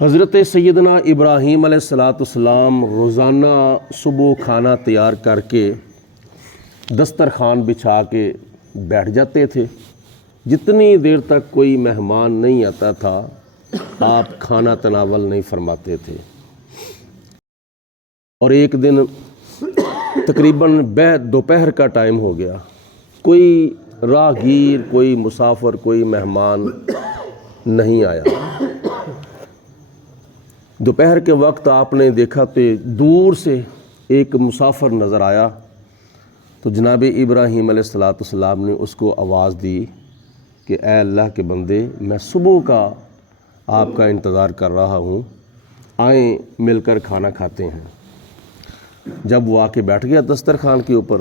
حضرت سیدنا ابراہیم علیہ السلام روزانہ صبح کھانا تیار کر کے دسترخوان بچھا کے بیٹھ جاتے تھے۔ جتنی دیر تک کوئی مہمان نہیں آتا تھا آپ کھانا تناول نہیں فرماتے تھے۔ اور ایک دن تقریباً دوپہر کا ٹائم ہو گیا، کوئی راہگیر، کوئی مسافر، کوئی مہمان نہیں آیا۔ دوپہر کے وقت آپ نے دیکھا تو دور سے ایک مسافر نظر آیا، تو جناب ابراہیم علیہ السلام نے اس کو آواز دی کہ اے اللہ کے بندے، میں صبح کا آپ کا انتظار کر رہا ہوں، آئیں مل کر کھانا کھاتے ہیں۔ جب وہ آ کے بیٹھ گیا دسترخوان کے اوپر،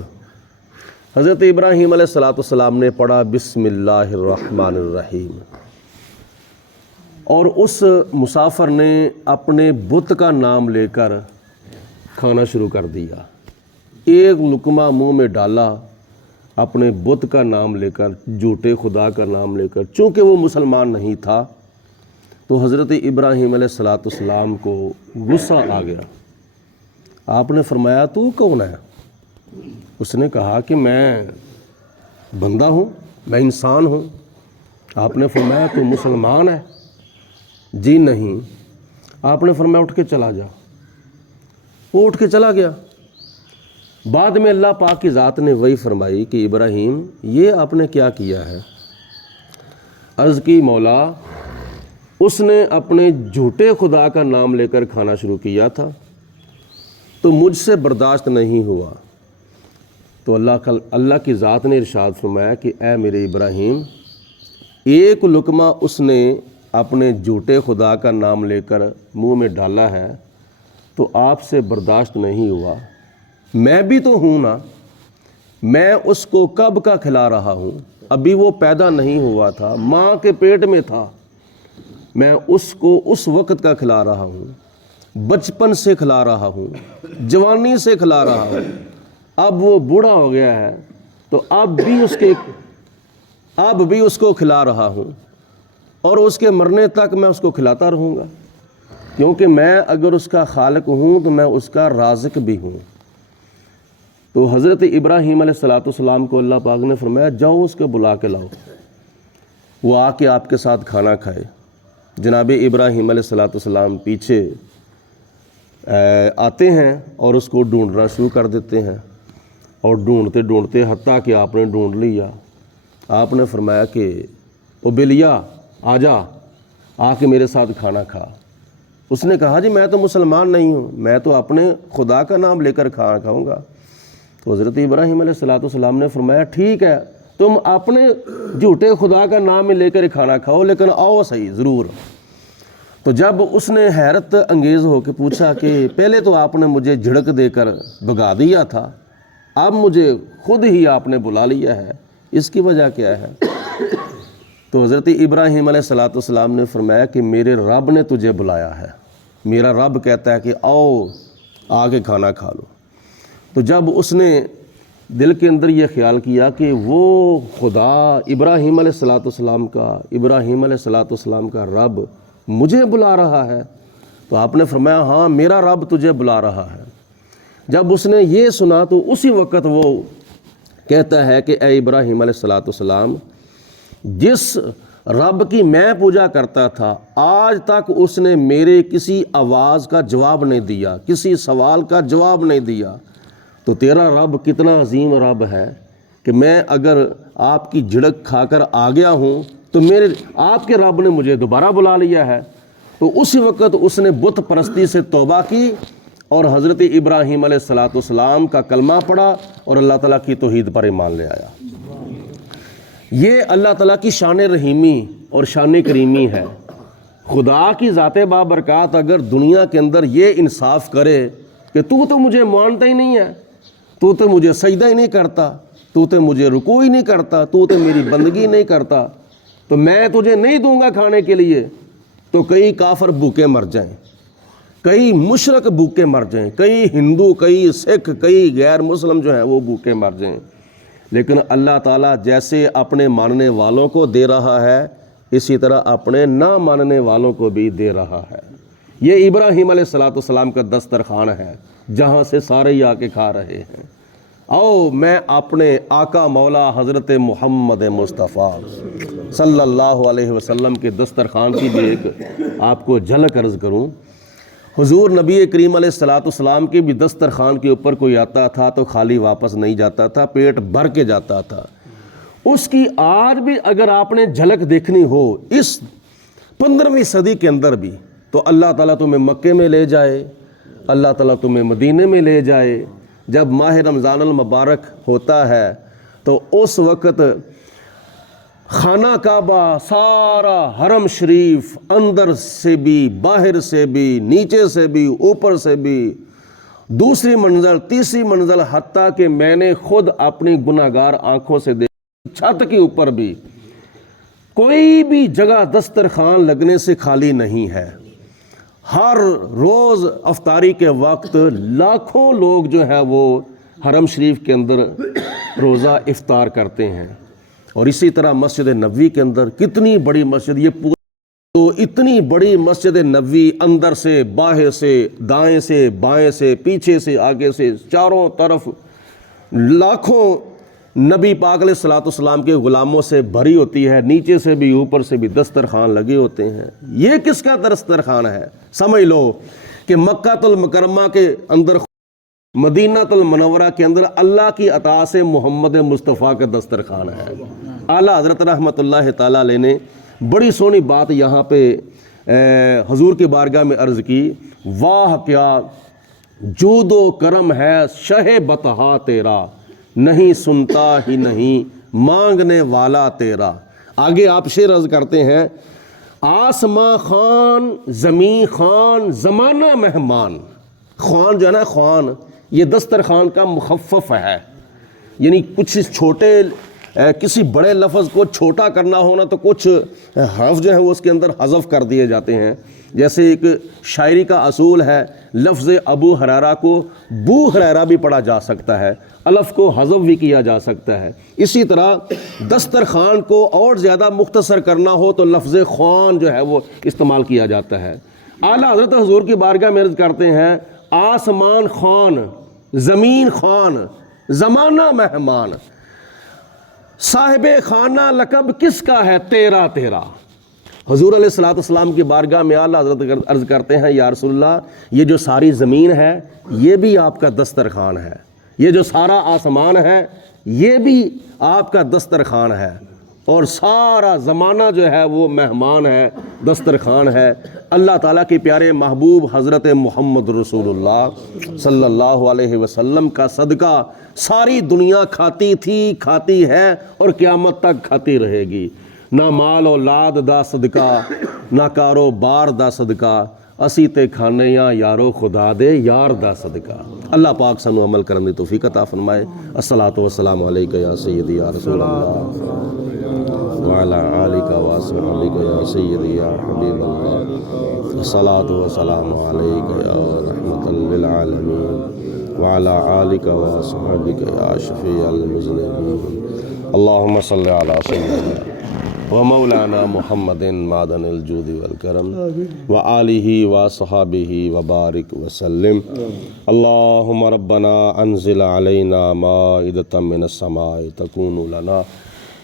حضرت ابراہیم علیہ السلام نے پڑھا بسم اللہ الرحمن الرحیم، اور اس مسافر نے اپنے بت کا نام لے کر کھانا شروع کر دیا۔ ایک لقمہ منہ میں ڈالا اپنے بت کا نام لے کر، جھوٹے خدا کا نام لے کر۔ چونکہ وہ مسلمان نہیں تھا تو حضرت ابراہیم علیہ السلام کو غصہ آ گیا۔ آپ نے فرمایا تو کون ہے؟ اس نے کہا کہ میں بندہ ہوں، میں انسان ہوں۔ آپ نے فرمایا تو مسلمان ہے؟ جی نہیں۔ آپ نے فرمایا اٹھ کے چلا جا۔ وہ اٹھ کے چلا گیا۔ بعد میں اللہ پاک کی ذات نے وہی فرمائی کہ ابراہیم یہ آپ نے کیا کیا ہے؟ عرض کی مولا، اس نے اپنے جھوٹے خدا کا نام لے کر کھانا شروع کیا تھا تو مجھ سے برداشت نہیں ہوا، تو اللہ کی ذات نے ارشاد فرمایا کہ اے میرے ابراہیم، ایک لقمہ اس نے اپنے جھوٹے خدا کا نام لے کر منہ میں ڈالا ہے تو آپ سے برداشت نہیں ہوا، میں بھی تو ہوں نا، میں اس کو کب کا کھلا رہا ہوں، ابھی وہ پیدا نہیں ہوا تھا، ماں کے پیٹ میں تھا، میں اس کو اس وقت کا کھلا رہا ہوں، بچپن سے کھلا رہا ہوں، جوانی سے کھلا رہا ہوں۔ اب وہ بوڑھا ہو گیا ہے تو اب بھی اس کو کھلا رہا ہوں، اور اس کے مرنے تک میں اس کو کھلاتا رہوں گا، کیونکہ میں اگر اس کا خالق ہوں تو میں اس کا رازق بھی ہوں۔ تو حضرت ابراہیم علیہ السلام کو اللہ پاک نے فرمایا جاؤ اس کو بلا کے لاؤ، وہ آ کے آپ کے ساتھ کھانا کھائے۔ جناب ابراہیم علیہ السلام پیچھے آتے ہیں اور اس کو ڈھونڈنا شروع کر دیتے ہیں، اور ڈھونڈتے ڈھونڈتے حتیٰ کہ آپ نے ڈھونڈ لیا۔ آپ نے فرمایا کہ او بلیا، آ جا، آ کے میرے ساتھ کھانا کھا۔ اس نے کہا جی میں تو مسلمان نہیں ہوں، میں تو اپنے خدا کا نام لے کر کھانا کھاؤں گا۔ تو حضرت ابراہیم علیہ السلام نے فرمایا ٹھیک ہے، تم اپنے جھوٹے خدا کا نام لے کر کھانا کھاؤ، لیکن آؤ صحیح ضرور۔ تو جب اس نے حیرت انگیز ہو کے پوچھا کہ پہلے تو آپ نے مجھے جھڑک دے کر بھگا دیا تھا، اب مجھے خود ہی آپ نے بلا لیا ہے، اس کی وجہ کیا ہے؟ تو حضرت ابراہیم علیہ السلام نے فرمایا کہ میرے رب نے تجھے بلایا ہے، میرا رب کہتا ہے کہ آؤ آگے کھانا کھا لو۔ تو جب اس نے دل کے اندر یہ خیال کیا کہ وہ خدا ابراہیم علیہ السلام کا رب مجھے بلا رہا ہے، تو آپ نے فرمایا ہاں میرا رب تجھے بلا رہا ہے۔ جب اس نے یہ سنا تو اسی وقت وہ کہتا ہے کہ اے ابراہیم علیہ السلام، جس رب کی میں پوجا کرتا تھا آج تک اس نے میرے کسی آواز کا جواب نہیں دیا، کسی سوال کا جواب نہیں دیا، تو تیرا رب کتنا عظیم رب ہے کہ میں اگر آپ کی جھڑک کھا کر آ گیا ہوں تو آپ کے رب نے مجھے دوبارہ بلا لیا ہے۔ تو اسی وقت اس نے بت پرستی سے توبہ کی اور حضرت ابراہیم علیہ السلام کا کلمہ پڑھا اور اللہ تعالیٰ کی توحید پر ایمان لے آیا۔ یہ اللہ تعالیٰ کی شان رحیمی اور شان کریمی ہے۔ خدا کی ذات بابرکات اگر دنیا کے اندر یہ انصاف کرے کہ تو مجھے مانتا ہی نہیں ہے، تو مجھے سجدہ ہی نہیں کرتا، تو مجھے رکوع ہی نہیں کرتا، تو میری بندگی نہیں کرتا، تو میں تجھے نہیں دوں گا کھانے کے لیے، تو کئی کافر بھوکے مر جائیں، کئی مشرک بھوکے مر جائیں، کئی ہندو، کئی سکھ، کئی غیر مسلم جو ہیں وہ بھوکے مر جائیں، لیکن اللہ تعالیٰ جیسے اپنے ماننے والوں کو دے رہا ہے اسی طرح اپنے نہ ماننے والوں کو بھی دے رہا ہے۔ یہ ابراہیم علیہ السلام کا دسترخوان ہے جہاں سے سارے ہی آ کے کھا رہے ہیں۔ آؤ میں اپنے آقا مولا حضرت محمد مصطفیٰ صلی اللہ علیہ وسلم کے دسترخوان کی بھی ایک آپ کو جھلک عرض کروں۔ حضور نبی کریم علیہ السلام کے بھی دسترخوان کے اوپر کوئی آتا تھا تو خالی واپس نہیں جاتا تھا، پیٹ بھر کے جاتا تھا۔ اس کی آج بھی اگر آپ نے جھلک دیکھنی ہو اس 15ویں صدی کے اندر بھی، تو اللہ تعالیٰ تمہیں مکے میں لے جائے، اللہ تعالیٰ تمہیں مدینے میں لے جائے۔ جب ماہ رمضان المبارک ہوتا ہے تو اس وقت خانہ کعبہ، سارا حرم شریف، اندر سے بھی، باہر سے بھی، نیچے سے بھی، اوپر سے بھی، دوسری منزل، تیسری منزل، حتیٰ کہ میں نے خود اپنی گناہگار آنکھوں سے دیکھا، چھت کے اوپر بھی کوئی بھی جگہ دسترخوان لگنے سے خالی نہیں ہے۔ ہر روز افطاری کے وقت لاکھوں لوگ جو ہے وہ حرم شریف کے اندر روزہ افطار کرتے ہیں۔ اور اسی طرح مسجد نبوی کے اندر، کتنی بڑی مسجد، یہ پوری تو اتنی بڑی مسجد نبوی، اندر سے، باہر سے، دائیں سے، بائیں سے، پیچھے سے، آگے سے، چاروں طرف لاکھوں نبی پاک علیہ السلام کے غلاموں سے بھری ہوتی ہے، نیچے سے بھی اوپر سے بھی دسترخوان لگے ہوتے ہیں۔ یہ کس کا دسترخوان ہے؟ سمجھ لو کہ مکہ المکرمہ کے اندر، مدینہ المنورہ کے اندر اللہ کی عطا سے محمد مصطفیٰ کا دسترخوان ہے۔ اعلیٰ حضرت رحمۃ اللہ تعالیٰ علیہ نے بڑی سونی بات یہاں پہ حضور کی بارگاہ میں عرض کی، واہ کیا جود و کرم ہے شہ بطحا تیرا، نہیں سنتا ہی نہیں مانگنے والا تیرا۔ آگے آپ شعر عرض کرتے ہیں، آسماں خان، زمین خان، زمانہ مہمان۔ خوان جو ہے نا، خوان یہ دسترخوان کا مخفف ہے، یعنی کچھ چھوٹے، کسی بڑے لفظ کو چھوٹا کرنا ہونا تو کچھ حرف جو ہے وہ اس کے اندر حذف کر دیے جاتے ہیں۔ جیسے ایک شاعری کا اصول ہے، لفظ ابو ہریرہ کو بو ہریرہ بھی پڑھا جا سکتا ہے، الف کو حذف بھی کیا جا سکتا ہے۔ اسی طرح دسترخوان کو اور زیادہ مختصر کرنا ہو تو لفظ خوان جو ہے وہ استعمال کیا جاتا ہے۔ اعلیٰ حضرت حضور کی بارگاہ میں عرض کرتے ہیں، آسمان خوان، زمین خوان، زمانہ مہمان، صاحب خانہ لقب کس کا ہے تیرا تیرا۔ حضور علیہ السلام کی بارگاہ میں اعلیٰ حضرت عرض کرتے ہیں، یا رسول اللہ، یہ جو ساری زمین ہے یہ بھی آپ کا دسترخوان ہے، یہ جو سارا آسمان ہے یہ بھی آپ کا دسترخوان ہے، اور سارا زمانہ جو ہے وہ مہمان ہے، دسترخوان ہے۔ اللہ تعالیٰ کے پیارے محبوب حضرت محمد رسول اللہ صلی اللہ علیہ وسلم کا صدقہ ساری دنیا کھاتی تھی، کھاتی ہے، اور قیامت تک کھاتی رہے گی۔ نہ مال اولاد دا صدقہ، نہ کاروبار دا صدقہ، اسی تے کھانیاں یارو خدا دے یار دا صدقہ۔ اللہ پاک سانو عمل کرنے دی توفیق عطا فرمائے۔ الصلاۃ والسلام علیکہ یا سیدی یا رسول اللہ وعلی آلک واصحابک یا سیدی یا حبیب اللہ، الصلاۃ والسلام علیکہ یا رحمۃ للعالمین وعلی آلک واصحابک یا شفیع المذنبین۔ اللہم صلی علی سیدنا ومولانا محمد معدن الجود والکرم وآلہ وصحابہ وبارک وسلم۔ اللہم ربنا انزل علینا مائدۃ من السماء تکون لنا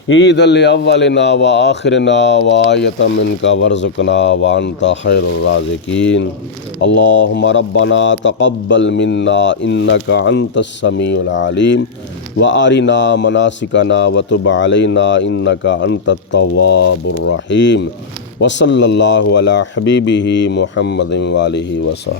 عیدا لاولنا وآخرنا وآیۃ منک وارزقنا وانت خیر الرازقین۔ اللہم ربنا تقبل منا انک انت السمیع العلیم وارنا مناسکنا وتب علینا انک انت التواب الرحیم۔ وصلی اللہ علی حبیبہ محمد وآلہ وصحبہ۔